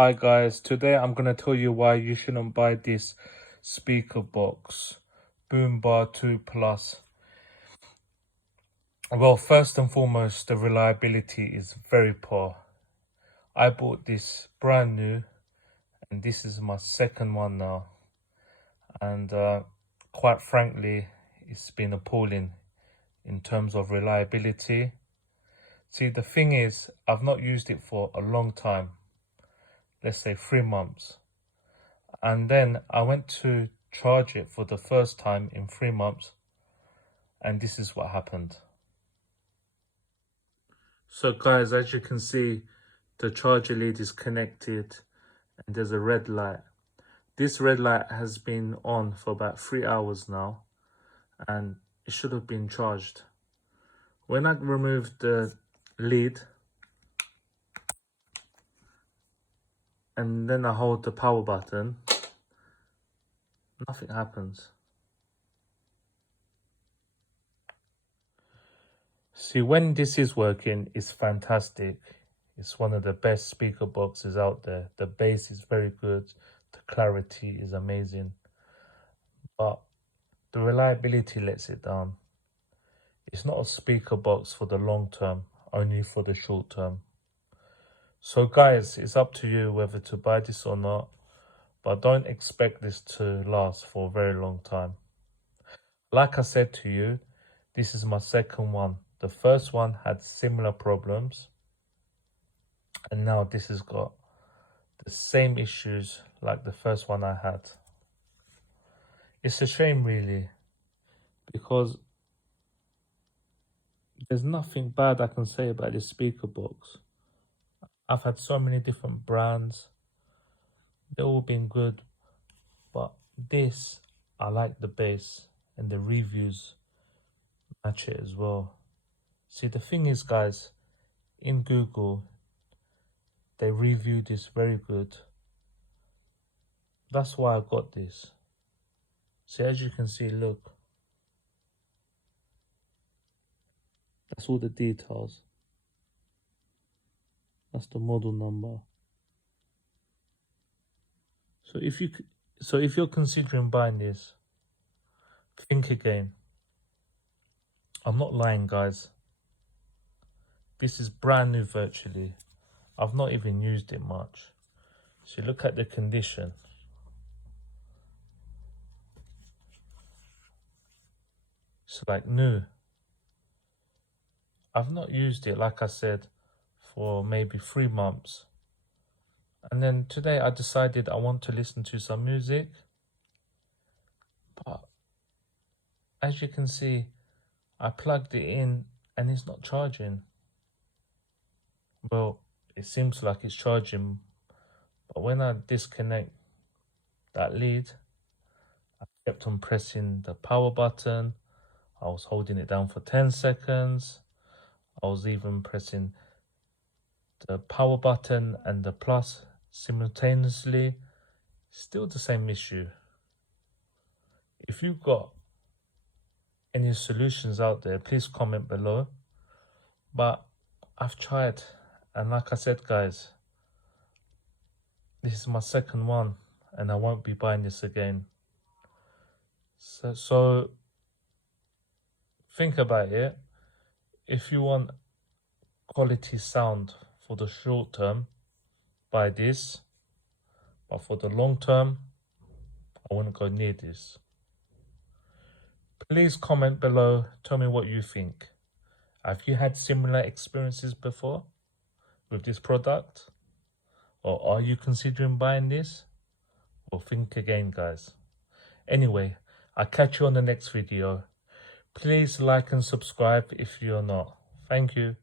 Hi guys, today I'm going to tell you why you shouldn't buy this speaker box, BOOMBAR 2 Plus. Well, first and foremost, the reliability is very poor. I bought this brand new and this is my second one now. And quite frankly, it's been appalling in terms of reliability. See, the thing is, I've not used it for a long time. Let's say 3 months. And then I went to charge it for the first time in 3 months. And this is what happened. So guys, as you can see, the charger lead is connected and there's a red light. This red light has been on for about 3 hours now and it should have been charged. When I removed the lead and then I hold the power button, nothing happens. See, when this is working, it's fantastic. It's one of the best speaker boxes out there. The bass is very good. The clarity is amazing. But the reliability lets it down. It's not a speaker box for the long term, only for the short term. So guys, it's up to you whether to buy this or not. But don't expect this to last for a very long time. Like I said to you, this is my second one. The first one had similar problems. And now this has got the same issues like the first one I had. It's a shame really, because there's nothing bad I can say about this speaker box. I've had so many different brands. They've all been good. But this, I like the bass and the reviews match it as well. See, the thing is, guys, in Google, they review this very good. That's why I got this. See, as you can see, look. That's all the details. That's the model number. So if you're considering buying this, think again. I'm not lying, guys. This is brand new virtually. I've not even used it much. So look at the condition. It's like new. I've not used it, like I said, for maybe 3 months. And then today I decided I want to listen to some music. But as you can see, I plugged it in and it's not charging. Well, it seems like it's charging, but when I disconnect that lead, I kept on pressing the power button. I was holding it down for 10 seconds. I was even pressing the power button and the plus simultaneously. Still the same issue. If you've got any solutions out there, please comment below. But I've tried, and like I said, guys, this is my second one and I won't be buying this again. So think about it. If you want quality sound for the short term, buy this. But for the long term, I wouldn't go near this. Please comment below. Tell me what you think. Have you had similar experiences before with this product? Or are you considering buying this? Well, think again, guys. Anyway, I'll catch you on the next video. Please like and subscribe if you're not. Thank you.